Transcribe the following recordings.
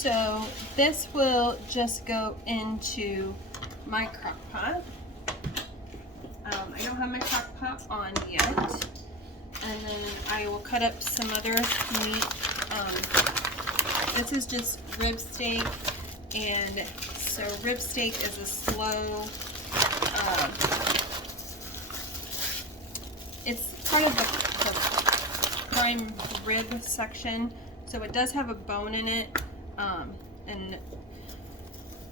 So this will just go into my crock pot. I don't have my crock pot on yet. And then I will cut up some other meat. This is just rib steak. And so rib steak is a slow, it's part of the prime rib section. So it does have a bone in it. And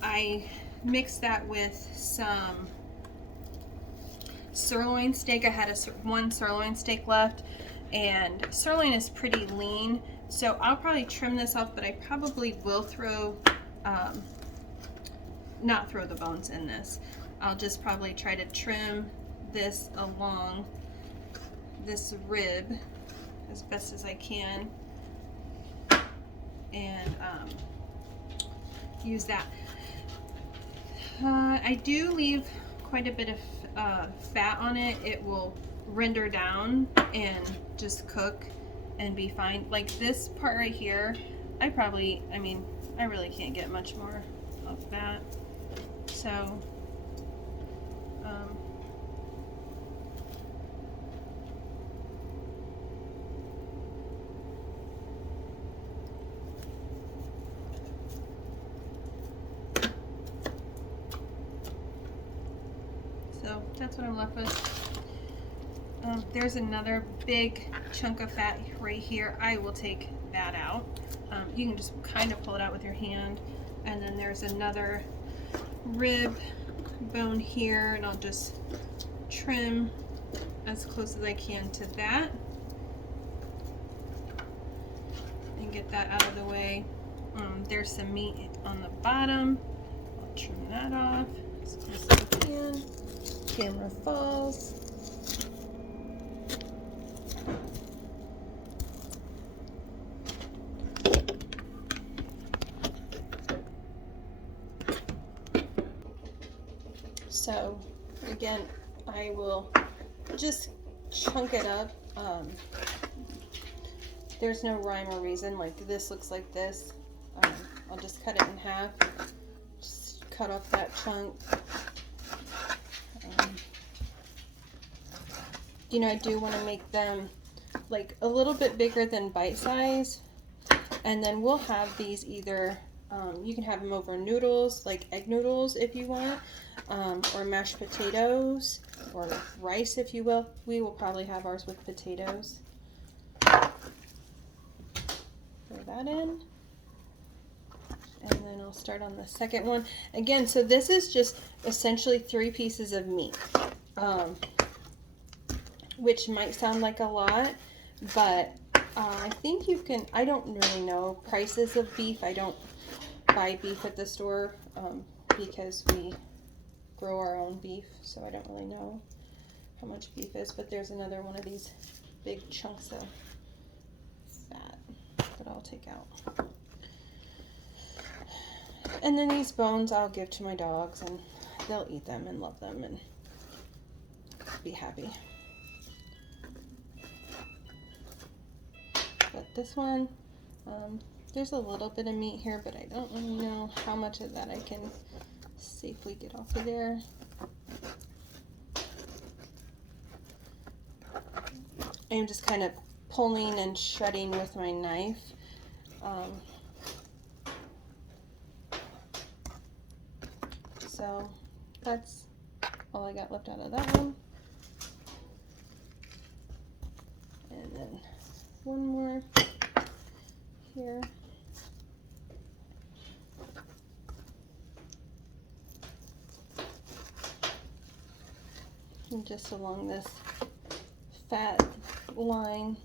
I mixed that with some sirloin steak. I had one sirloin steak left, and sirloin is pretty lean, so I'll probably trim this off, but I probably will throw, not throw the bones in this. I'll just probably try to trim this along this rib as best as I can, and use that. I do leave quite a bit of fat on it. It will render down and just cook and be fine. Like this part right here, I really can't get much more of that. So that's what I'm left with. There's another big chunk of fat right here. I will take that out. You can just kind of pull it out with your hand. And then there's another rib bone here, and I'll just trim as close as I can to that and get that out of the way. There's some meat on the bottom. I'll trim that off as close as I can. Camera falls. So again, I will just chunk it up. There's no rhyme or reason, like this looks like this. I'll just cut it in half, just cut off that chunk. You know, I do want to make them like a little bit bigger than bite size, and then we'll have these either, you can have them over noodles, like egg noodles if you want, or mashed potatoes, or rice if you will. We will probably have ours with potatoes. Throw that in. And then I'll start on the second one. Again, so this is just essentially 3 pieces of meat. Which might sound like a lot, but I think you can, I don't really know prices of beef. I don't buy beef at the store because we grow our own beef, so I don't really know how much beef is, but there's another one of these big chunks of fat that I'll take out. And then these bones I'll give to my dogs, and they'll eat them and love them and be happy. But this one, there's a little bit of meat here, but I don't really know how much of that I can safely get off of there. I'm just kind of pulling and shredding with my knife. So that's all I got left out of that one. And then one more here. And just along this fat line.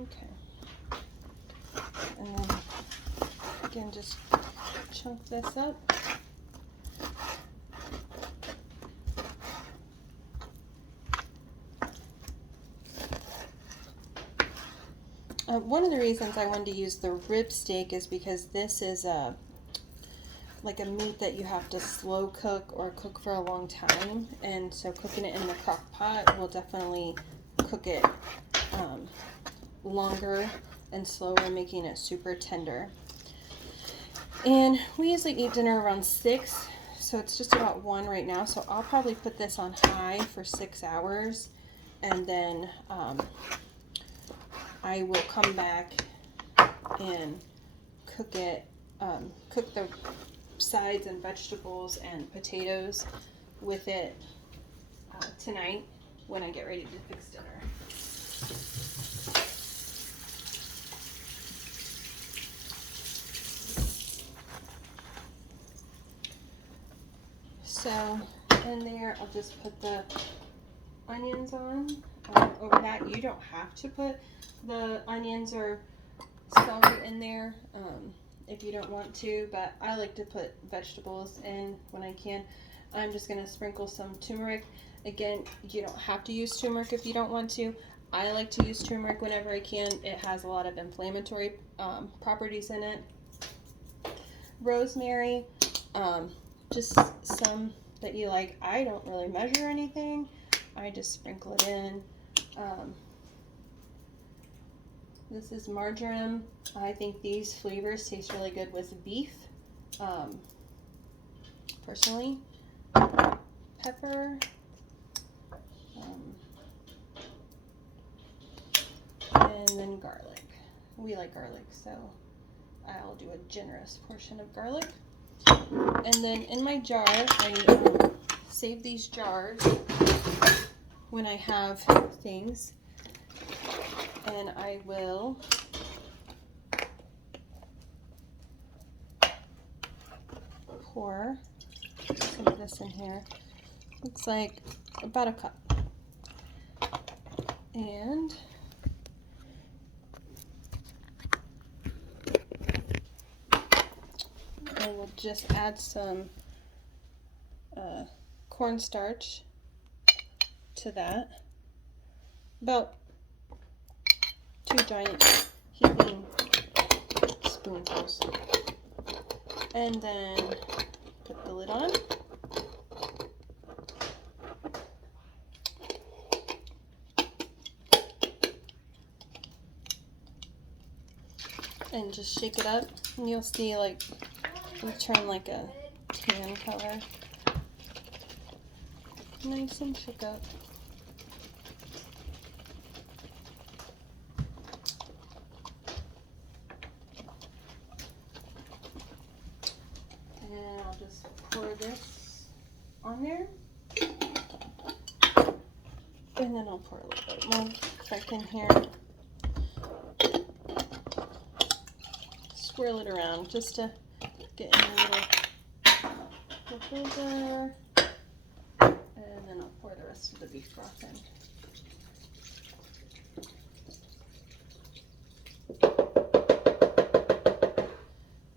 Okay. And then again, just chunk this up. One of the reasons I wanted to use the rib steak is because this is like a meat that you have to slow cook or cook for a long time, and so cooking it in the crock pot will definitely cook it longer and slower, making it super tender. And we usually eat dinner around 6, so it's just about 1 right now, so I'll probably put this on high for 6 hours, and then I will come back and cook it, cook the sides and vegetables and potatoes with it tonight when I get ready to fix dinner. So in there, I'll just put the onions on. Over that, you don't have to put the onions or celery in there if you don't want to, but I like to put vegetables in when I can. I'm just going to sprinkle some turmeric. Again, you don't have to use turmeric if you don't want to. I like to use turmeric whenever I can. It has a lot of inflammatory properties in it. Rosemary, just some that you like. I don't really measure anything. I just sprinkle it in. This is marjoram. I think these flavors taste really good with beef, personally. Pepper. And then garlic. We like garlic, so I'll do a generous portion of garlic. And then in my jar, I save these jars when I have things, and I will pour some of this in here. Looks like about a cup. And I will just add some cornstarch to that. About 2 giant heaping spoonfuls. And then put the lid on. And just shake it up, and you'll see like it'll turn like a tan color. Nice and shook up. And I'll just pour this on there. And then I'll pour a little bit more back in here. Swirl it around just to get in a little flavor. And then I'll pour the rest of the beef broth in.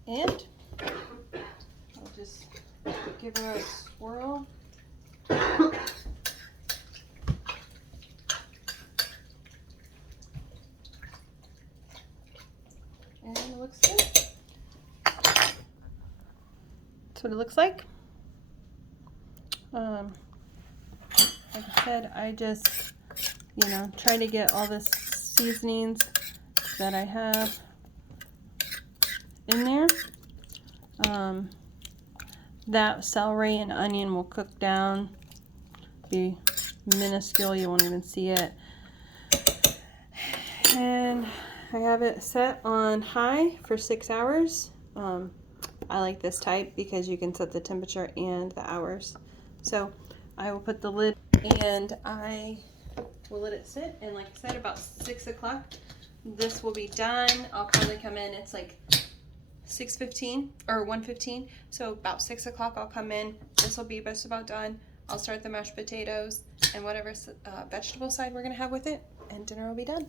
And I'll just give her a swirl. And it looks good. That's what it looks like. Like I said, I just, try to get all the seasonings that I have in there. That celery and onion will cook down, be minuscule, you won't even see it. And I have it set on high for 6 hours. I like this type because you can set the temperature and the hours. So I will put the lid and I will let it sit. And like I said, about 6 o'clock, this will be done. I'll probably come in, it's like 6:15 or 1:15. So about 6 o'clock I'll come in. This will be just about done. I'll start the mashed potatoes and whatever vegetable side we're gonna have with it, and dinner will be done.